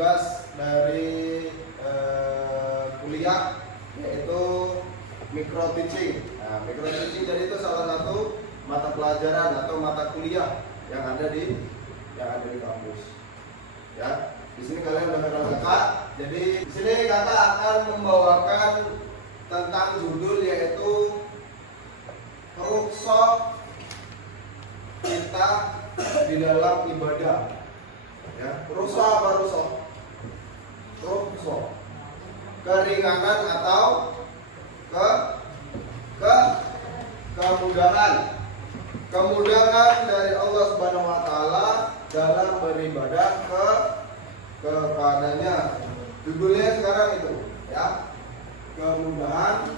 tugas dari kuliah, yaitu micro teaching. Nah, micro teaching jadi itu salah satu mata pelajaran atau mata kuliah yang ada di kampus. Ya, di sini kalian udah kenal kakak. Jadi di sini kakak akan membawakan tentang judul yaitu rukhsah kita di dalam ibadah. Ya, rukhsah apa rukhsah? Rukhsah. Keringanan atau kemudahan. Kemudahan dari Allah Subhanahu wa taala dalam beribadah kepadanya. Judulnya sekarang itu, ya. Kemudahan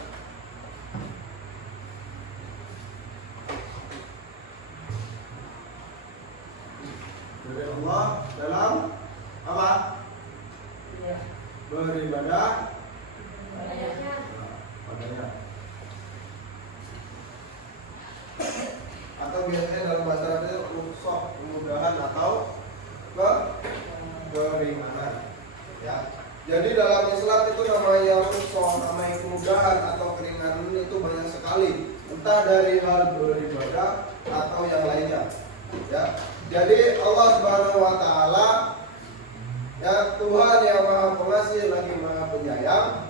dari Allah dalam apa? Beribadah padanya. Atau biasanya dalam bahasa Arab itu rukhsah, kemudahan atau keringanan. Ya. Jadi dalam Islam itu namanya rukhsah, namanya kemudahan atau keringanan itu banyak sekali, entah dari hal beribadah atau yang lainnya. Ya. Jadi Allah Subhanahu wa taala, ya, Tuhan yang Maha Pengasih lagi Maha Penyayang.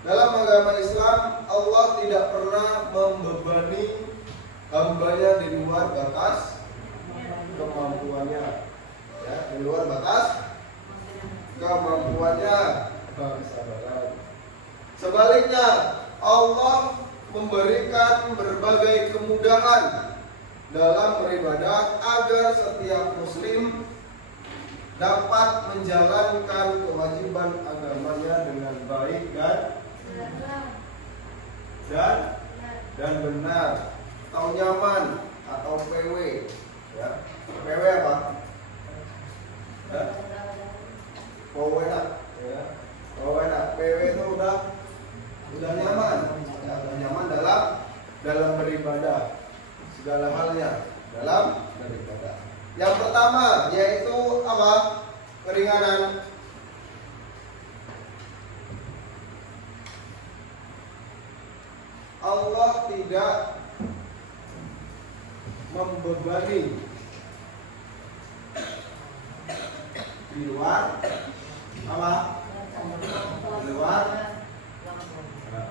Dalam agama Islam, Allah tidak pernah membebani hambanya di luar batas kemampuannya, ya, di luar batas kemampuannya. Sebaliknya, Allah memberikan berbagai kemudahan dalam beribadah agar setiap muslim dapat menjalankan kewajiban agamanya dengan baik dan benar atau nyaman atau PW, ya. PW apa? Ya. PW itu udah nyaman, ya, udah nyaman dalam beribadah, segala halnya dalam beribadah. Yang pertama yaitu apa? Keringanan. Allah tidak membebani di luar apa? Di luar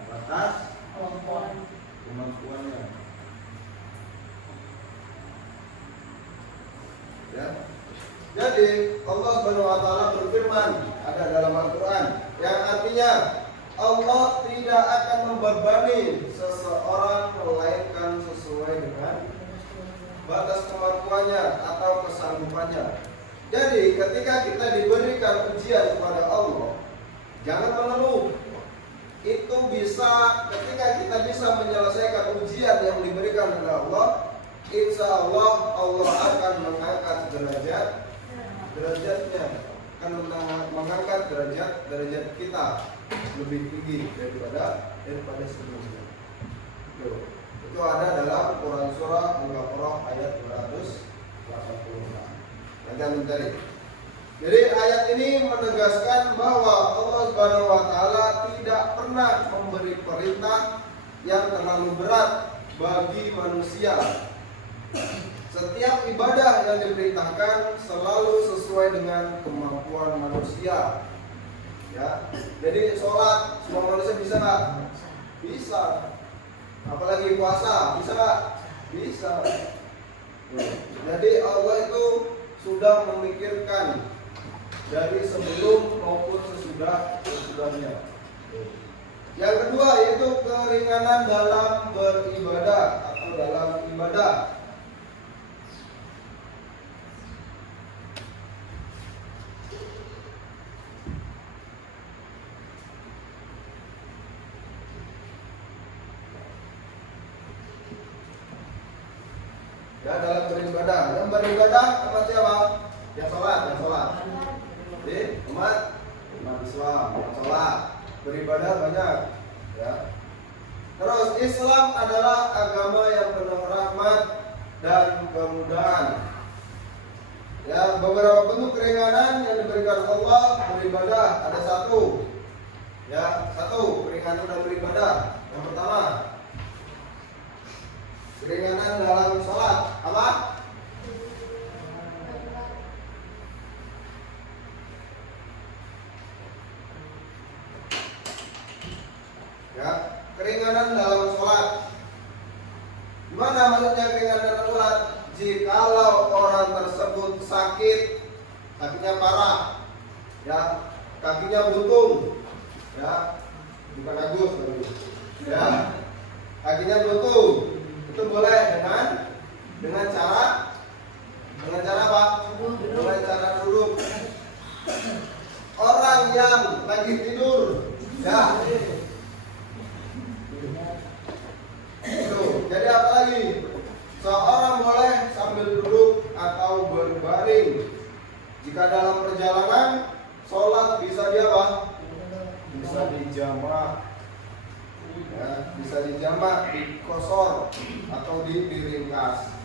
batas kemampuannya. Ya. Jadi Allah Subhanahu wa taala berfirman, ada dalam Al-Qur'an, yang artinya Allah tidak akan membebani seseorang melainkan sesuai dengan batas kemampuannya atau kesanggupannya. Jadi ketika kita diberikan ujian kepada Allah, jangan mengeluh. Itu bisa, ketika kita bisa menyelesaikan ujian yang diberikan oleh Allah, insya Allah Allah akan mengangkat derajatnya, akan mengangkat derajat kita lebih tinggi daripada sebelumnya. Itu ada dalam Quran surah Al-Baqarah ayat 286. Nanti mencari. Jadi ayat ini menegaskan bahwa Allah Subhanahu wa taala tidak pernah memberi perintah yang terlalu berat bagi manusia. Setiap ibadah yang diperintahkan selalu sesuai dengan kemampuan manusia. Ya, jadi sholat semua manusia bisa nggak? Bisa. Apalagi puasa bisa nggak? Bisa. Jadi Allah itu sudah memikirkan dari sebelum maupun sesudahnya. Yang kedua yaitu keringanan dalam beribadah atau dalam ibadah. Ya, dalam beribadah. Yang beribadah umat siapa? Yang sholat. Jadi umat Islam yang sholat, beribadah banyak. Ya. Terus Islam adalah agama yang penuh rahmat dan kemudahan. Ya, beberapa bentuk keringanan yang diberikan Allah beribadah ada satu. Ya, satu keringanan dalam beribadah. Yang pertama, keringanan dalam sholat. Apa? Ya, keringanan dalam sholat. Gimana maksudnya keringanan dalam sholat? Jikalau orang tersebut sakitnya parah, ya, kakinya buntung, ya, bukan Agus, ya, kakinya buntung, itu boleh dengan cara apa? Dengan cara duduk. Orang yang lagi tidur, ya. Jadi apa lagi? Seorang boleh sambil duduk atau berbaring. Jika dalam perjalanan, sholat bisa dia apa? Bisa dijamak, ya, bisa dijamak, dikosor atau diringkas.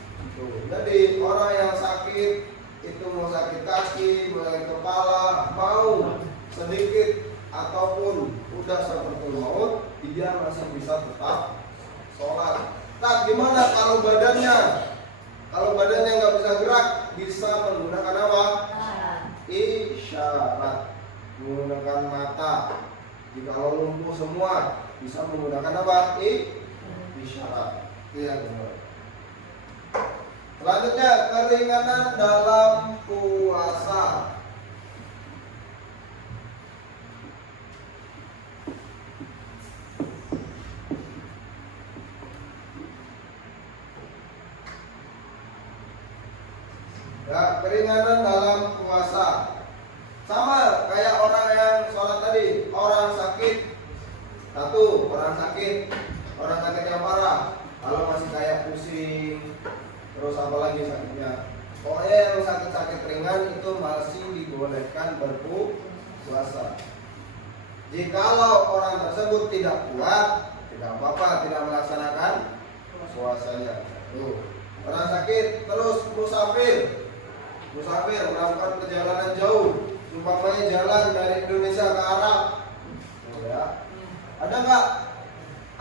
Jadi orang yang sakit itu mau sakit kaki, mau sakit kepala, mau sedikit ataupun udah seperti maut, dia masih bisa tetap sholat. Nah, gimana kalau badannya? Kalau badannya nggak bisa gerak, bisa menggunakan apa? Isyarat, menggunakan mata. Jika lumpuh semua, bisa menggunakan apa? Isyarat. Itu yang benar. Selanjutnya, keringanan dalam puasa. Ya, keringanan dalam puasa. Sama kayak orang yang sholat tadi. Orang sakit, satu, orang sakit yang parah. Kalau masih kayak pusing, terus apa lagi sakitnya, pokoknya yang sakit-sakit ringan itu masih dibolehkan berpuasa. Jikalau orang tersebut tidak kuat, tidak apa-apa, tidak melaksanakan puasanya. Tuh. Orang sakit, terus musafir melakukan perjalanan jauh, umpamanya jalan dari Indonesia ke Arab, ya. Ada nggak?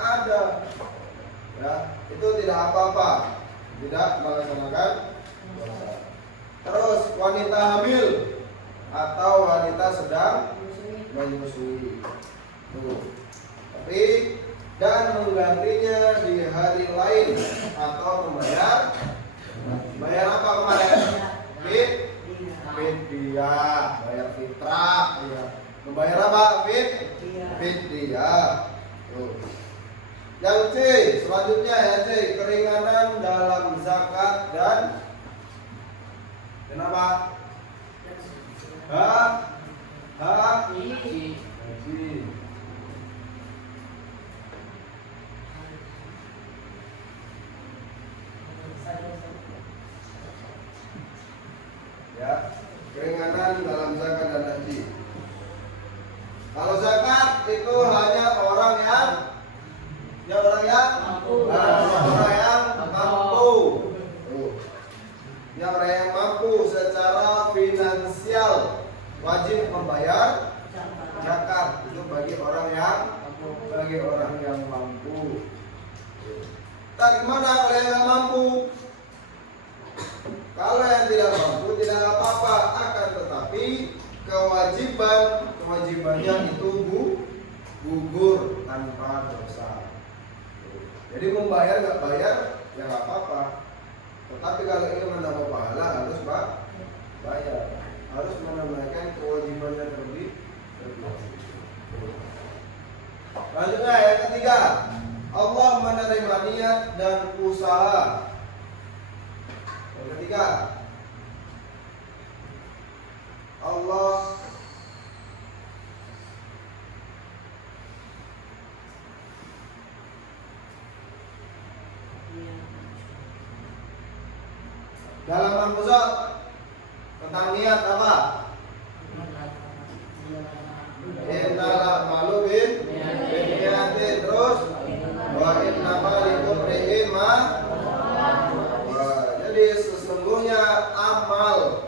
Ada, ya. Itu tidak apa-apa, tidak melaksanakan puasa. Terus wanita hamil atau wanita sedang menyusui, tapi dan menggantinya di hari lain atau bayar apa kemarin? Fidyah, bayar fitrah, ya. Membayar apa? Fidyah. Yang C, selanjutnya ya C, keringanan dalam zakat dan kenapa? Haji. Ya, keringanan dalam zakat dan haji. Kalau zakat itu hanya orang yang mampu. Orang yang mampu secara finansial wajib membayar zakat. Itu bagi orang yang mampu. Tak gimana kalau yang nggak mampu? Kalau yang tidak mampu tidak apa-apa, akan tetapi kewajibannya itu gugur tanpa dosa. Jadi membayar nggak bayar ya nggak apa-apa. Tetapi kalau ingin mendapat pahala harus bayar, harus menunaikan kewajibannya terlebih. Lanjutnya yang ketiga, Allah menerima niat dan usaha. Yang ketiga, Allah dalam Al-Qur'an tentang niat apa? Innalah malu bin niatin, terus wa innama likulli ma. Jadi sesungguhnya amal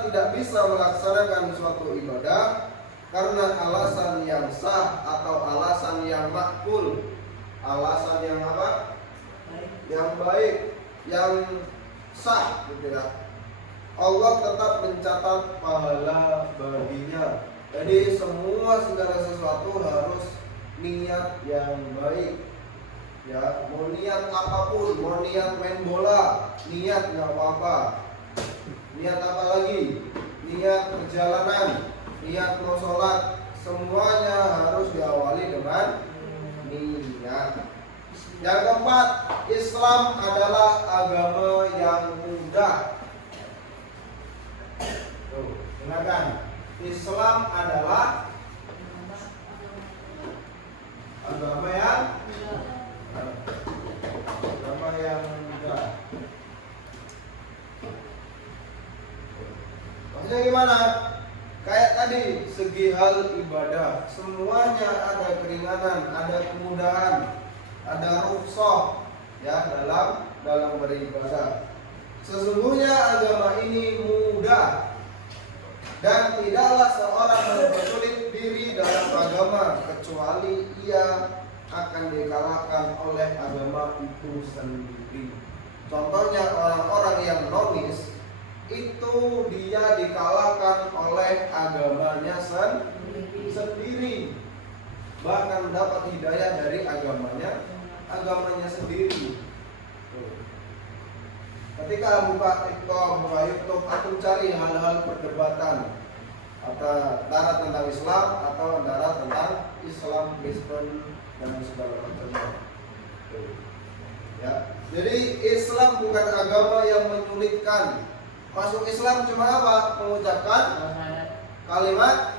kita tidak bisa melaksanakan suatu ibadah karena alasan yang sah atau alasan yang makbul, alasan yang apa? Yang baik, yang sah, gitu ya. Allah tetap mencatat pahala baginya. Jadi semua segala sesuatu harus niat yang baik. Ya, mau niat apapun, mau niat main bola, niat nggak apa-apa. Niat apa lagi? Niat perjalanan, niat mau sholat, semuanya harus diawali dengan niat. Yang keempat, Islam adalah agama yang mudah. Tuh, dengarkan. Islam adalah agama yang mudah. Maksudnya gimana? Kayak tadi, segi hal ibadah, semuanya ada keringanan, ada kemudahan, ada rukhsah ya dalam beribadah. Sesungguhnya agama ini mudah. Dan tidaklah seorang mempersulit diri dalam agama kecuali ia akan dikalahkan oleh agama itu sendiri. Contohnya orang-orang yang nonis itu dia dikalahkan oleh agamanya sendiri. Bahkan dapat hidayah dari agamanya sendiri. Ketika buka TikTok, buka YouTube, atau cari hal-hal perdebatan antara tentang Islam atau antara tentang Islam, Kristen dan segala macamnya. Ya, jadi Islam bukan agama yang menyulitkan. Masuk Islam cuma apa? Mengucapkan kalimat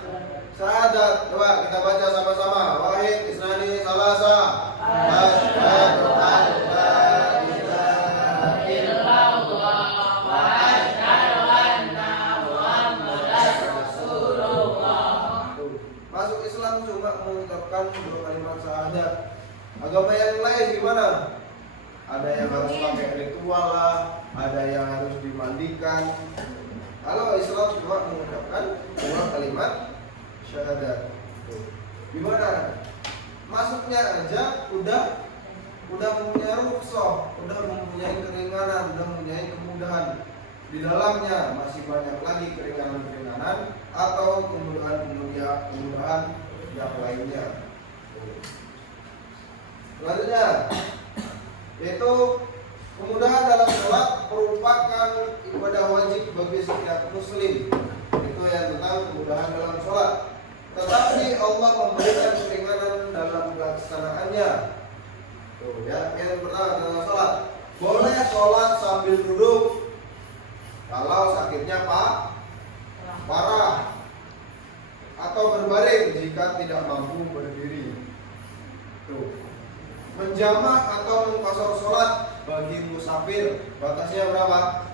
syahadat. Coba kita baca sama-sama. Wahid isnani salasa. Asyhadu an la ilaha illallah wa asyhadu anna Muhammadan Rasulullah. Masuk Islam cuma mengucapkan dua kalimat syahadat. Agama yang lain gimana? Ada yang harus pakai ritual lah, ada yang harus dimandikan. Kalau Islam cuma mengucapkan dua kalimat syahadat. Gimana? Masuknya aja udah mempunyai rukhsah, udah mempunyai keringanan, udah mempunyai kemudahan. Di dalamnya masih banyak lagi keringanan-keringanan atau kemudahan yang lainnya. Selanjutnya, yaitu kemudahan dalam sholat merupakan ibadah wajib bagi setiap muslim. Itu yang tentang kemudahan dalam sholat. Tetapi Allah memberikan keringanan dalam pelaksanaannya. Tuh ya, yang pertama dalam sholat boleh sholat sambil duduk kalau sakitnya parah, atau berbaring jika tidak mampu berdiri. Tuh. Menjamak atau mengqashar sholat bagi musafir batasnya berapa?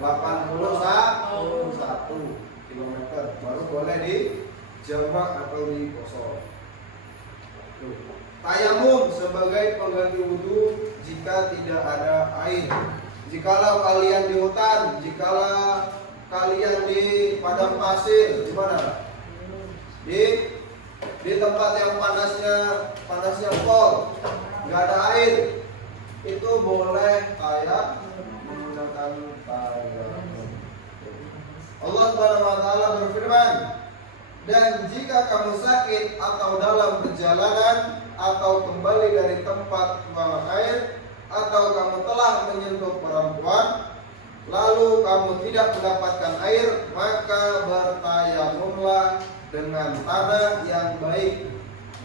81 km baru boleh dijamak atau diqashar. Tayamum sebagai pengganti wudhu jika tidak ada air. Jikalau kalian di hutan, jikalau kalian di padang pasir, gimana? Di tempat yang panasnya pol, nggak ada air, itu boleh menggunakan tayamum. Allah Subhanahu wa taala berfirman, dan jika kamu sakit atau dalam perjalanan atau kembali dari tempat buang air atau kamu telah menyentuh perempuan lalu kamu tidak mendapatkan air, maka bertayamumlah dengan tanah yang baik.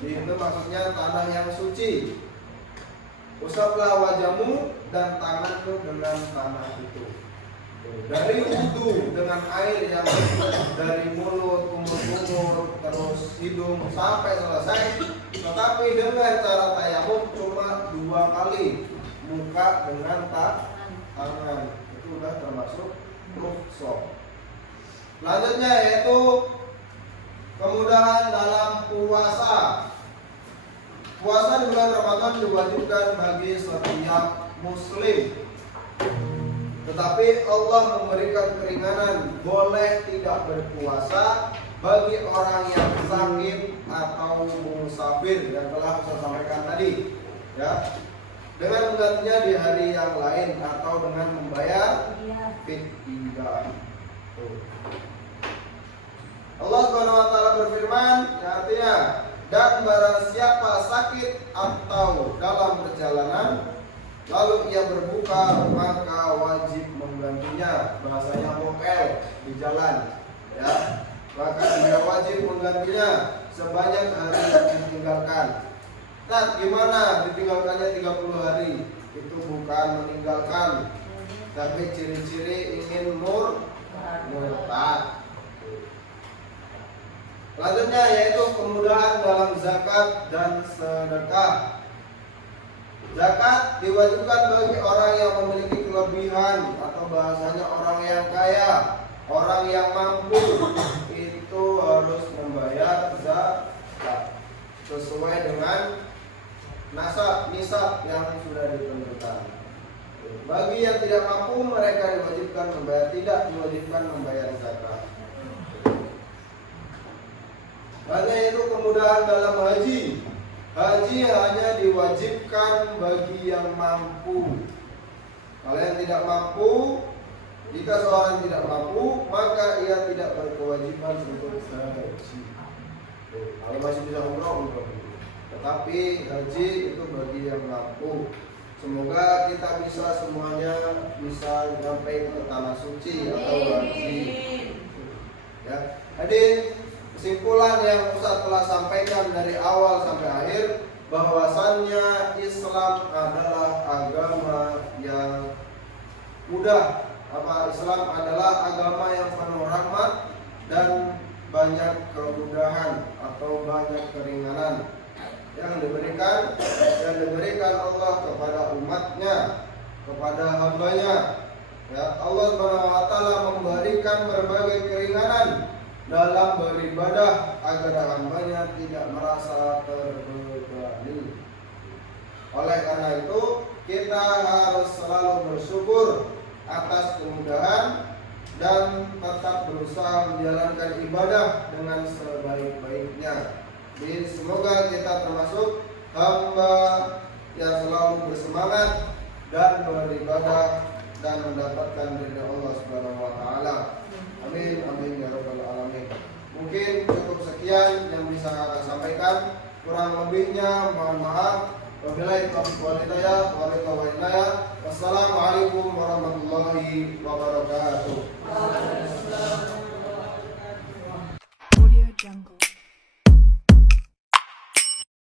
Itu maksudnya tanah yang suci. Usaplah wajahmu dan tanganmu dengan tanah itu. Dari wudhu dengan air yang dari mulut, kumur-kumur, terus hidung sampai selesai. Tetapi dengan cara tayamum cuma 2 kali, muka dengan tangan. Itu sudah termasuk rukhsah. Selanjutnya yaitu kemudahan dalam puasa. Puasa di bulan Ramadan diwajibkan bagi setiap muslim. Tetapi Allah memberikan keringanan, boleh tidak berpuasa bagi orang yang sakit atau musafir yang telah saya sampaikan tadi, ya, dengan menggantinya di hari yang lain atau dengan membayar fidyah. Allah Subhanahu wa taala berfirman, yang artinya, dan barang siapa sakit atau dalam perjalanan lalu ia berbuka, maka wajib menggantinya. Bahasanya mokel di jalan, ya, maka dia wajib menggantinya sebanyak hari yang ditinggalkan. Nah, gimana ditinggalkannya 30 hari? Itu bukan meninggalkan, tapi ciri-ciri ingin murtad. Selanjutnya yaitu kemudahan dalam zakat dan sedekah. Zakat diwajibkan bagi orang yang memiliki kelebihan atau bahasanya orang yang kaya, orang yang mampu itu harus membayar zakat sesuai dengan nisab yang sudah ditentukan. Bagi yang tidak mampu, mereka tidak diwajibkan membayar zakat. Hanya itu kemudahan dalam haji. Haji hanya diwajibkan bagi yang mampu. Kalau yang tidak mampu, jika seorang tidak mampu, maka ia tidak berkewajiban untuk haji. Kalau masih bisa umroh. Tetapi haji itu bagi yang mampu. Semoga kita bisa semuanya bisa sampai ke tanah suci atau haji. Ya, jadi kesimpulan yang Ustaz telah sampaikan dari awal sampai akhir, bahwasannya Islam adalah agama yang mudah. Islam adalah agama yang penuh rahmat dan banyak kemudahan atau banyak keringanan yang diberikan Allah kepada umatnya, kepada hambanya. Ya, Allah Subhanahu wa taala memberikan berbagai keringanan dalam beribadah agar hambanya tidak merasa terbebani. Oleh karena itu, kita harus selalu bersyukur atas kemudahan dan tetap berusaha menjalankan ibadah dengan sebaik-baiknya. Jadi semoga kita termasuk hamba yang selalu bersemangat dan beribadah dan mendapatkan ridha Allah Subhanahu wa taala. Amin amin ya rabbal alamin. Mungkin cukup sekian yang bisa saya sampaikan. Kurang lebihnya mohon maaf. Wabillahi taufiq wal hidayah. Wassalamualaikum warahmatullahi wabarakatuh. Audio Jungle.